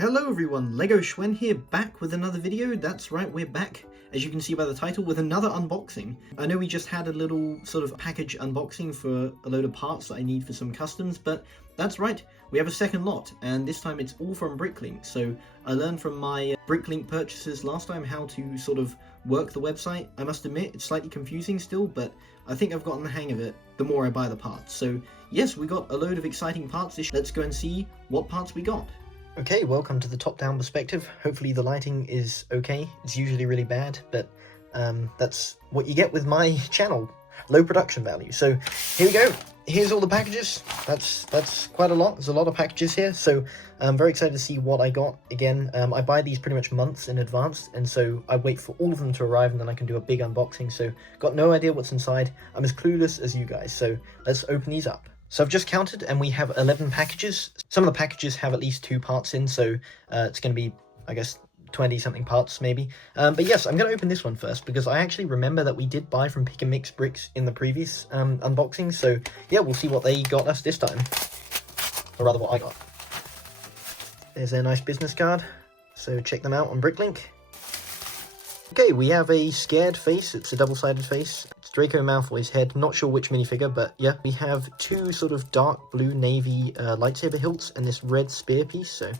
Hello everyone, Lego Schwen here, back with another video. That's right, we're back, as you can see by the title, with another unboxing. I know we just had a little sort of package unboxing for a load of parts that I need for some customs, but that's right, we have a second lot, and this time it's all from BRICKLINK. So I learned from my BRICKLINK purchases last time how to sort of work the website. I must admit, it's slightly confusing still, but I think I've gotten the hang of it the more I buy the parts. So yes, we got a load of exciting parts. Let's go and see what parts we got. Okay, welcome to the top-down perspective. Hopefully the lighting is okay. It's usually really bad, but that's what you get with my channel. Low production value. So here we go. Here's all the packages. That's quite a lot. There's a lot of packages here, so I'm very excited to see what I got. Again, I buy these pretty much months in advance, and so I wait for all of them to arrive, and then I can do a big unboxing. So got no idea what's inside. I'm as clueless as you guys, so let's open these up. So I've just counted, and we have 11 packages. Some of the packages have at least 2 parts in, so it's going to be, I guess, 20-something parts, maybe. But yes, I'm going to open this one first, because I actually remember that we did buy from Pick & Mix Bricks in the previous unboxing, so yeah, we'll see what they got us this time. Or rather, what I got. There's their nice business card, so check them out on BRICKLINK. Okay, we have a scared face. It's a double-sided face. It's Draco Malfoy's head. Not sure which minifigure, but yeah. We have 2 sort of dark blue navy lightsaber hilts and this red spear piece, so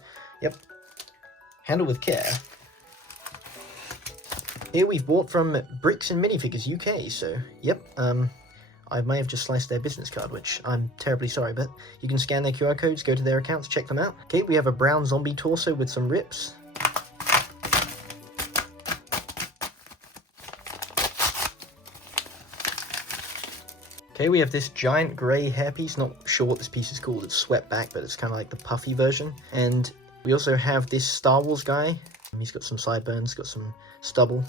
yep. Handle with care. Here we've bought from Bricks and Minifigures UK, so yep. I may have just sliced their business card, which I'm terribly sorry, but you can scan their QR codes, go to their accounts, check them out. Okay, we have a brown zombie torso with some rips. Okay, we have this giant grey hairpiece. Not sure what this piece is called. It's swept back, but it's kind of like the puffy version. And we also have this Star Wars guy. He's got some sideburns, got some stubble.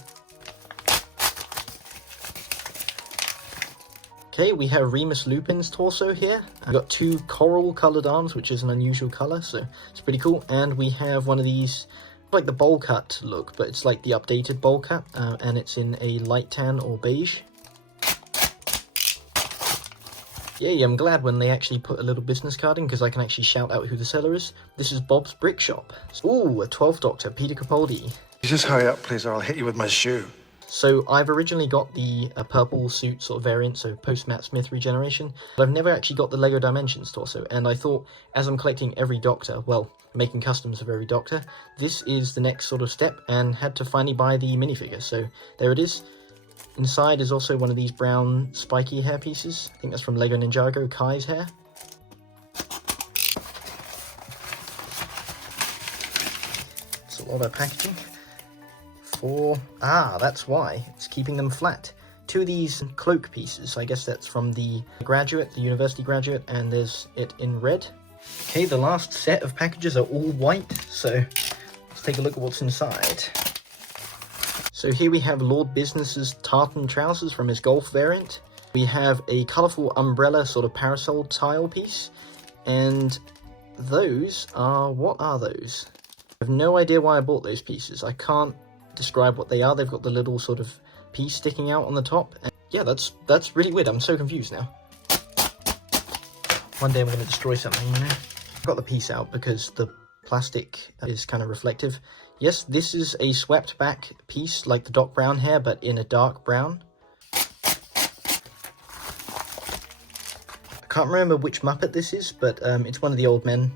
Okay, we have Remus Lupin's torso here. We've got 2 coral coloured arms, which is an unusual colour, so it's pretty cool. And we have one of these, like the bowl cut look, but it's like the updated bowl cut, and it's in a light tan or beige. Yeah, I'm glad when they actually put a little business card in, because I can actually shout out who the seller is. This is Bob's Brick Shop. Ooh, a 12th Doctor, Peter Capaldi. You just hurry up, please, or I'll hit you with my shoe. So I've originally got the purple suit sort of variant, so post-Matt Smith regeneration, but I've never actually got the LEGO Dimensions torso, and I thought, as I'm collecting every Doctor, well, making customs of every Doctor, this is the next sort of step, and had to finally buy the minifigure, so there it is. Inside is also one of these brown spiky hair pieces. I think that's from Lego Ninjago, Kai's hair. It's a lot of packaging. That's why. It's keeping them flat. 2 of these cloak pieces. I guess that's from the graduate, the university graduate, and there's it in red. Okay, the last set of packages are all white, so let's take a look at what's inside. So here we have Lord Business's tartan trousers from his golf variant. We have a colourful umbrella sort of parasol tile piece. And those are... what are those? I have no idea why I bought those pieces. I can't describe what they are. They've got the little sort of piece sticking out on the top. And yeah, that's really weird. I'm so confused now. One day I'm going to destroy something, you know? I got the piece out because the plastic is kind of reflective. Yes, this is a swept back piece like the Doc Brown hair, but in a dark brown. I can't remember which Muppet this is, but it's one of the old men.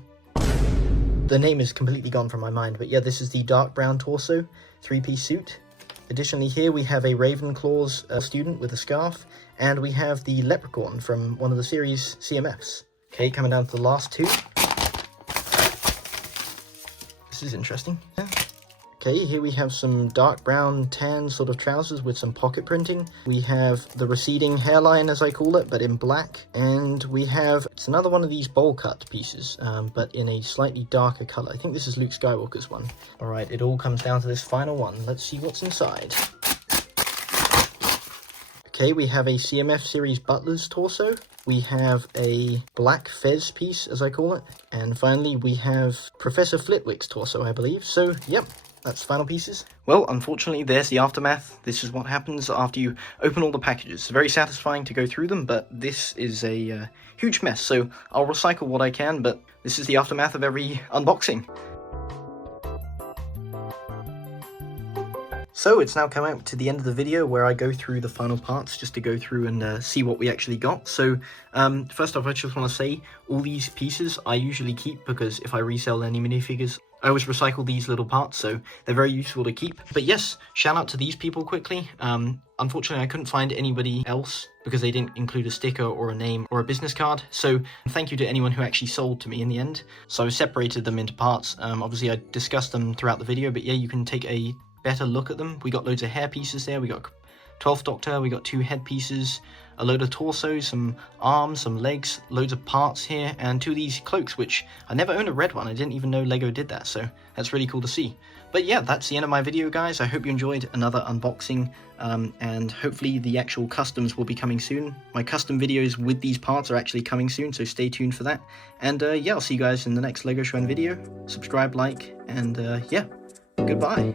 The name is completely gone from my mind, but yeah, this is the dark brown torso, 3-piece suit. Additionally here we have a Ravenclaw's student with a scarf, and we have the Leprechaun from one of the series CMFs. Okay, coming down to the last 2. This is interesting. Yeah. Okay, here we have some dark brown tan sort of trousers with some pocket printing. We have the receding hairline, as I call it, but in black. And we have, it's another one of these bowl cut pieces, but in a slightly darker colour. I think this is Luke Skywalker's one. Alright, it all comes down to this final one. Let's see what's inside. Okay, we have a CMF series Butler's torso. We have a black fez piece, as I call it. And finally, we have Professor Flitwick's torso, I believe. So, yep. That's the final pieces. Well, unfortunately, there's the aftermath. This is what happens after you open all the packages. It's very satisfying to go through them, but this is a huge mess. So I'll recycle what I can, but this is the aftermath of every unboxing. So it's now come out to the end of the video where I go through the final parts just to go through and see what we actually got. So first off, I just want to say all these pieces I usually keep because if I resell any minifigures, I always recycle these little parts, so they're very useful to keep. But yes, shout out to these people quickly. Unfortunately, I couldn't find anybody else because they didn't include a sticker or a name or a business card. So thank you to anyone who actually sold to me in the end. So I separated them into parts. Obviously, I discussed them throughout the video, but yeah, you can take a better look at them. We got loads of hair pieces there. We got 12th Doctor, we got 2 head pieces, a load of torso, some arms, some legs, loads of parts here, and 2 of these cloaks, which I never owned a red one. I didn't even know Lego did that, so that's really cool to see. But yeah, that's the end of my video, guys. I hope you enjoyed another unboxing, and hopefully the actual customs will be coming soon. My custom videos with these parts are actually coming soon, so stay tuned for that. And yeah, I'll see you guys in the next LEGO Shrine video. Subscribe, like, and yeah, goodbye.